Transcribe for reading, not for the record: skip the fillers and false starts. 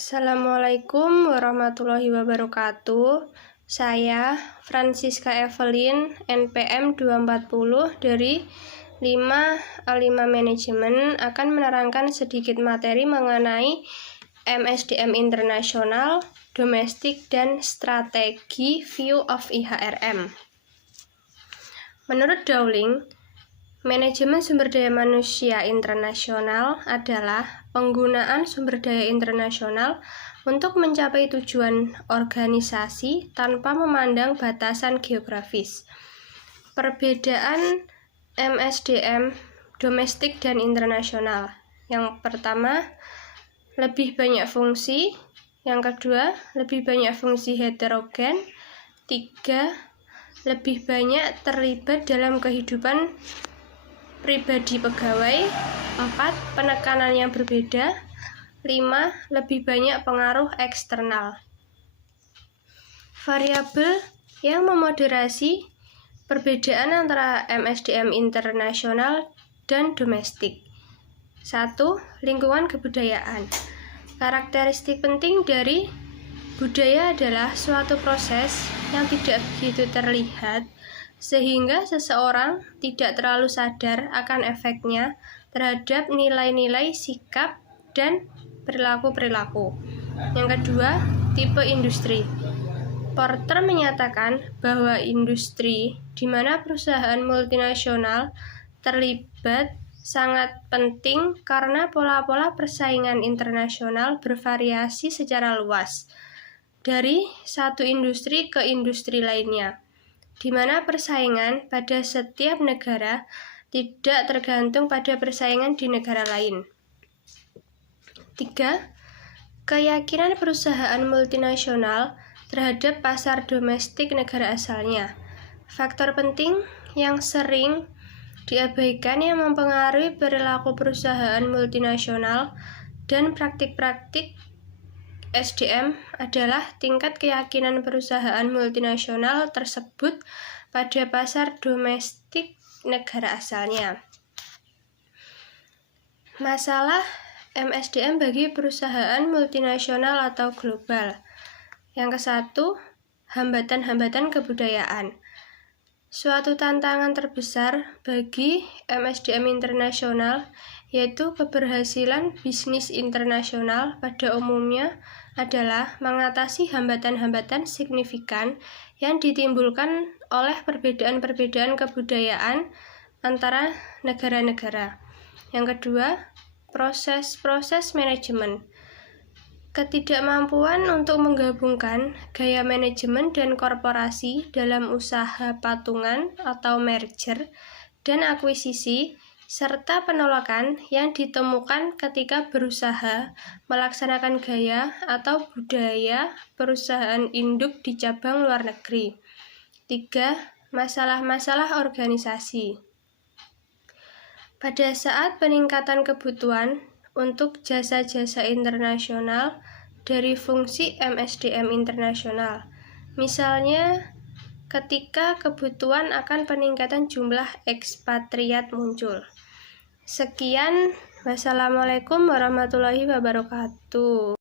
Assalamualaikum warahmatullahi wabarakatuh. Saya Francisca Evelyn, NPM 240 dari 5A5 Manajemen akan menerangkan sedikit materi mengenai MSDM internasional, domestik, dan strategi view of IHRM. Menurut Dowling, manajemen sumber daya manusia internasional adalah penggunaan sumber daya internasional untuk mencapai tujuan organisasi tanpa memandang batasan geografis. Perbedaan MSDM domestik dan internasional. Yang pertama, lebih banyak fungsi. Yang kedua, lebih banyak fungsi heterogen. 3, lebih banyak terlibat dalam kehidupan pribadi pegawai. 4, penekanan yang berbeda. 5, lebih banyak pengaruh eksternal. Variabel yang memoderasi perbedaan antara MSDM internasional dan domestik. 1. Lingkungan kebudayaan. Karakteristik penting dari budaya adalah suatu proses yang tidak begitu terlihat, sehingga seseorang tidak terlalu sadar akan efeknya terhadap nilai-nilai sikap dan perilaku-perilaku. Yang kedua, tipe industri. Porter menyatakan bahwa industri di mana perusahaan multinasional terlibat sangat penting karena pola-pola persaingan internasional bervariasi secara luas dari satu industri ke industri lainnya, di mana persaingan pada setiap negara tidak tergantung pada persaingan di negara lain. 3. Keyakinan perusahaan multinasional terhadap pasar domestik negara asalnya. Faktor penting yang sering diabaikan yang mempengaruhi perilaku perusahaan multinasional dan praktik-praktik SDM adalah tingkat keyakinan perusahaan multinasional tersebut pada pasar domestik negara asalnya. Masalah MSDM bagi perusahaan multinasional atau global. Yang ke-1, hambatan-hambatan kebudayaan. Suatu tantangan terbesar bagi MSDM internasional yaitu keberhasilan bisnis internasional pada umumnya adalah mengatasi hambatan-hambatan signifikan yang ditimbulkan oleh perbedaan-perbedaan kebudayaan antara negara-negara. Yang kedua, proses-proses manajemen. Ketidakmampuan untuk menggabungkan gaya manajemen dan korporasi dalam usaha patungan atau merger dan akuisisi, serta penolakan yang ditemukan ketika berusaha melaksanakan gaya atau budaya perusahaan induk di cabang luar negeri. 3. Masalah-masalah organisasi. Pada saat peningkatan kebutuhan untuk jasa-jasa internasional dari fungsi MSDM internasional, misalnya ketika kebutuhan akan peningkatan jumlah ekspatriat muncul. Sekian, wassalamualaikum warahmatullahi wabarakatuh.